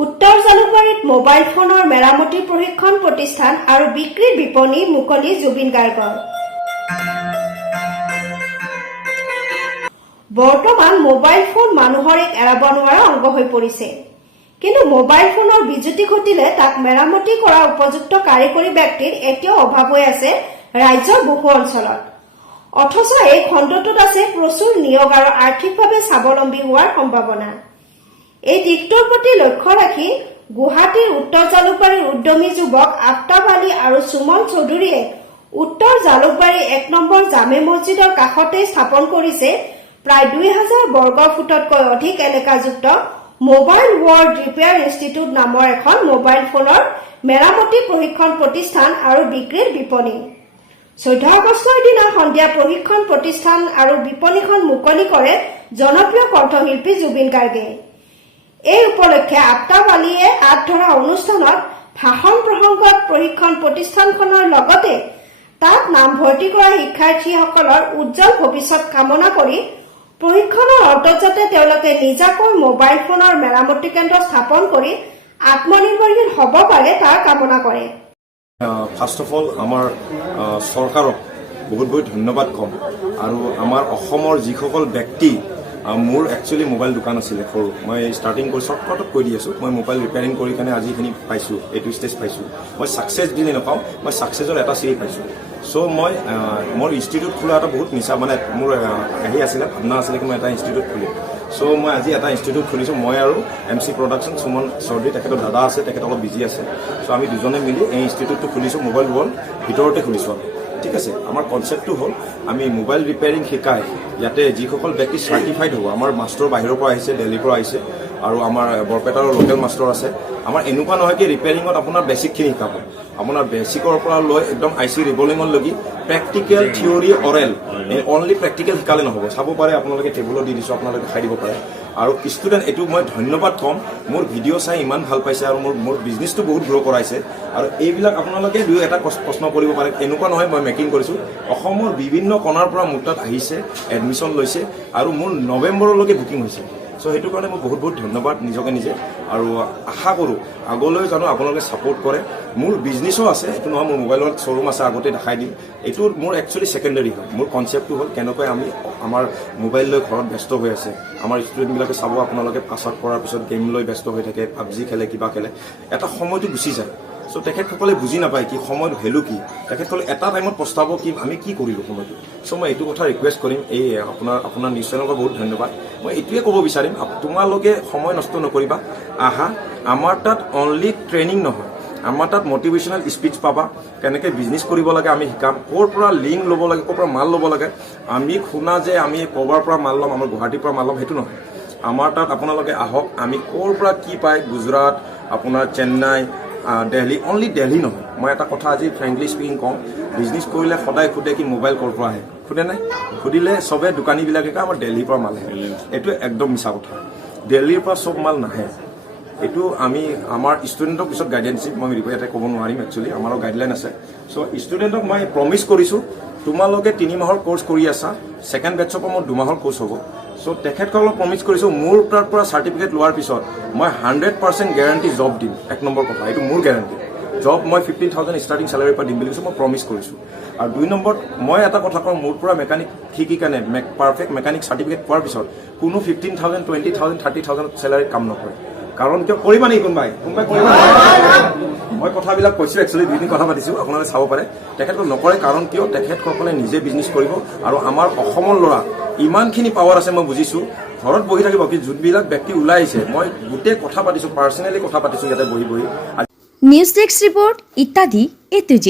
উত্তৰ জালুকবাৰীত মোবাইল ফোনৰ মেৰামতি প্ৰশিক্ষণ প্ৰতিষ্ঠান আৰু বিক্ৰী বিপণী মুকলি জুবিন গাৰ্গৰ। বৰ্তমান মোবাইল ফোন মানুহৰ এক এৰাব নোৱাৰা অংগ হৈ পৰিছে। কিন্তু মোবাইল ফোনৰ বিজুতি ঘটিলে তাক মেৰামতি কৰা উপযুক্ত কাৰিকৰী ব্যক্তিৰ এতিয়াও অভাৱ হৈ আছে ৰাজ্যৰ বহু অঞ্চলত। অথচ এই খণ্ডটোত আছে প্ৰচুৰ নিয়োগ আৰু আৰ্থিকভাৱে স্বাৱলম্বী হোৱাৰ সম্ভাৱনা। এই দিশটোৰ প্ৰতি লক্ষ্য ৰাখি গুৱাহাটীৰ উত্তৰ জালুকবাৰীৰ উদ্যমী যুৱক আফতাব আলী আৰু সুমন চৌধুৰীয়ে উত্তৰ জালুকবাৰী ১ নম্বৰ জামে মছজিদৰ কাষতে স্থাপন কৰিছে প্ৰায় ২,০০০ বৰ্গ ফুটতকৈ অধিক এলেকাযুক্ত মোবাইল ৱৰ্ল্ড ৰিপেয়াৰ ইনষ্টিটিউট নামৰ এখন মোবাইল ফোনৰ মেৰামতি প্ৰশিক্ষণ প্ৰতিষ্ঠান আৰু বিক্ৰীৰ বিপণী। ১৪ আগষ্টৰ দিনা সন্ধিয়া প্ৰশিক্ষণ প্ৰতিষ্ঠান আৰু বিপণীখন মুকলি কৰে জনপ্ৰিয় কণ্ঠশিল্পী জুবিন গাৰ্গে। এই উপলক্ষে আফতাব আলীয়ে হাত ধৰা অনুষ্ঠানত ভাষণ প্ৰসংগত প্ৰশিক্ষণ প্ৰতিষ্ঠানখনৰ লগতে তাত নামভৰ্তি কৰা শিক্ষাৰ্থীসকলৰ উজ্জ্বল ভৱিষ্যত কামনা কৰি প্ৰশিক্ষণৰ অন্তত যাতে তেওঁলোকে নিজাকৈ মোবাইল ফোনৰ মেৰামতি কেন্দ্ৰ স্থাপন কৰি আত্মনিৰ্ভৰশীল হ'ব পাৰে তাৰ কামনা কৰে। ফাৰ্ষ্ট অফ অল আমাৰ চৰকাৰক বহুত বহুত ধন্যবাদ ক'ম আৰু আমাৰ অসমৰ যিসকল ব্যক্তি মোৰ একচুৱেলি মোবাইল দোকান আছিলে সৰু, মই ষ্টাৰ্টিং কৰি শ্বৰ্টকাটত কৈ দি আছোঁ। মই মোবাইল ৰিপেয়াৰিং কৰি কাৰণে আজিখিনি পাইছোঁ, এইটো ষ্টেজ পাইছোঁ। মই ছাকচেছ বুলি নাপাওঁ, মই ছাকচেছৰ এটা চিৰি পাইছোঁ। চ' মই মোৰ ইনষ্টিটিউট খোলা এটা বহুত নিচা মানে মোৰ আছিলে ভাৱনা আছিলে কি মই এটা ইনষ্টিটিউট খুলিম। চ' মই আজি এটা ইনষ্টিটিউট খুলিছোঁ। মই আৰু MC প্ৰডাকশ্যন সুমন চৌধুৰী, তেখেতৰ দাদা আছে, তেখেত অলপ বিজি আছে। চ' আমি দুজনে মিলি এই ইনষ্টিটিউটটো খুলিছোঁ, মোবাইল ৱৰ্ল্ড ভিতৰতে খুলিছোঁ আমি। ঠিক আছে, আমাৰ কনচেপ্টটো হ'ল আমি মোবাইল ৰিপেয়াৰিং শিকাই ইয়াতে যিসকল ব্যক্তি চাৰ্টিফাইড হ'ব, আমাৰ মাষ্টৰ বাহিৰৰ পৰা আহিছে, দিল্লীৰ পৰা আহিছে আৰু আমাৰ বৰপেটাৰ লোকেল মাষ্টৰ আছে। আমাৰ এনেকুৱা নহয় কি ৰিপেয়াৰিঙত আপোনাৰ বেছিকখিনি শিকাব, আপোনাৰ বেছিকৰ পৰা লৈ একদম IC ৰিবলিঙলৈকে practical, theory, oral, only practical শিকালে নহ'ব। চাব পাৰে আপোনালোকে টেবুলত দি দিছোঁ, আপোনালোকে খাই দিব পাৰে। আৰু ষ্টুডেণ্ট এইটো মই ধন্যবাদ ক'ম, মোৰ ভিডিঅ' চাই ইমান ভাল পাইছে আৰু মোৰ বিজনেছটো বহুত গ্ৰ' কৰাইছে। আৰু এইবিলাক আপোনালোকে দুই এটা প্ৰশ্ন কৰিব পাৰে, এনেকুৱা নহয় মই মেকিং কৰিছোঁ। অসমৰ বিভিন্ন কোণাৰ পৰা মোৰ তাত আহিছে, এডমিশ্যন লৈছে আৰু মোৰ নৱেম্বৰলৈকে বুকিং হৈছে। চ' সেইটো কাৰণে মই বহুত বহুত ধন্যবাদ নিজকে নিজে আৰু আশা কৰোঁ আগলৈ জানো আপোনালোকে ছাপোৰ্ট কৰে। মোৰ বিজনেছো আছে, এইটো নহয় মোৰ মোবাইলৰ শ্ব'ৰুম আছে, আগতে দেখাই দিম। এইটো মোৰ একচুৱেলি ছেকেণ্ডেৰী হয়। মোৰ কনচেপ্টটো হ'ল কেনেকৈ আমি আমাৰ মোবাইল লৈ ঘৰত ব্যস্ত হৈ আছে, আমাৰ ষ্টুডেণ্টবিলাকে চাব আপোনালোকে পাছত কৰাৰ পিছত গেম লৈ ব্যস্ত হৈ থাকে, PUBG খেলে, কিবা খেলে, এটা সময়টো গুচি যায়। চ' তেখেতসকলে বুজি নাপায় কি সময়ৰ ভেলু কি, তেখেতসকলে এটা টাইমত পস্তাব কি আমি কি কৰিলোঁ সময়টো। চ' মই এইটো কথা ৰিকুৱেষ্ট কৰিম, এই আপোনাৰ নিউজ চেনেলক বহুত ধন্যবাদ। মই এইটোৱে ক'ব বিচাৰিম, তোমালোকে সময় নষ্ট নকৰিবা, আহা। আমাৰ তাত অনলি ট্ৰেইনিং নহয়, আমাৰ তাত মটিভেশ্যনেল স্পীচ পাবা, কেনেকৈ বিজনেছ কৰিব লাগে আমি শিকাম, ক'ৰ পৰা লিংক ল'ব লাগে, ক'ৰ পৰা মাল ল'ব লাগে। আমি শুনা যে আমি ক'ৰবাৰ পৰা মাল ল'ম, আমাৰ গুৱাহাটীৰ পৰা মাল ল'ম, সেইটো নহয়। আমাৰ তাত আপোনালোকে আহক, আমি ক'ৰ পৰা কি পায়, গুজৰাট, আপোনাৰ চেন্নাই, দিল্লী, অনলি দিল্লী নহয়। মই এটা কথা আজি ফ্ৰেংকলি স্পিকিং কওঁ, বিজনেছ কৰিলে সদায় সোধে কি মোবাইল ক'ৰ পৰা আহে, সোধে নাই? সুধিলে চবে দোকানীবিলাকে কয় আমাৰ দিল্লীৰ পৰা মাল আহে। এইটো একদম মিছা কথা, দিল্লীৰ পৰা চব মাল নাহে। এইটো আমি আমাৰ ষ্টুডেণ্টক পিছত গাইডেঞ্চ দিম, মই ইয়াতে ক'ব নোৱাৰিম, একচুৱেলি আমাৰো গাইডলাইন আছে। চ' ষ্টুডেণ্টক মই প্ৰমিছ কৰিছোঁ, তোমালোকে 3 মাহৰ কোৰ্চ কৰি আছা, ছেকেণ্ড বেটছৰ পৰা মোৰ 2 মাহৰ কোৰ্চ হ'ব। চ' তেখেতসকলক প্ৰমিছ কৰিছোঁ, মোৰ তাৰ পৰা চাৰ্টিফিকেট লোৱাৰ পিছত মই 100% গেৰাণ্টি জব দিম। 1 নম্বৰ কথা, এইটো মোৰ গেৰাণ্টি। জব মই 15,000 ষ্টাৰ্টিং চেলাৰীৰ পৰা দিম বুলি কৈছোঁ, মই প্ৰমিছ কৰিছোঁ। আৰু 2 নম্বৰত মই এটা কথা কওঁ, মোৰ পৰা মেকানিক শিকি কাৰণে পাৰফেক্ট মেকানিক চাৰ্টিফিকেট পোৱাৰ পিছত কোনো 15,000, 20,000, 30,000 চেলাৰীত কাম নকৰে। কাৰণ কিয় কৰিবা নেকি কোনোবাই কৰিবা? মই কথাবিলাক কৈছোঁ, একচুৱেলি 2 দিন কথা পাতিছোঁ, আপোনালোকে চাব পাৰে। তেখেতসকলে নকৰে, কাৰণ কিয় তেখেতসকলে নিজে বিজনেছ কৰিব। আৰু আমাৰ অসমৰ ল'ৰা ইমানখিনি পাৱাৰ আছে মই বুজিছোঁ, ঘৰত বহি থাকিব কি যোনবিলাক ব্যক্তি ওলাই আহিছে, মই গোটেই কথা পাতিছোঁ, পাৰ্চনেলি কথা পাতিছোঁ ইয়াতে বহি বহি। নিউজ ডেস্ক ৰিপোৰ্ট ইত্যাদি A to Z।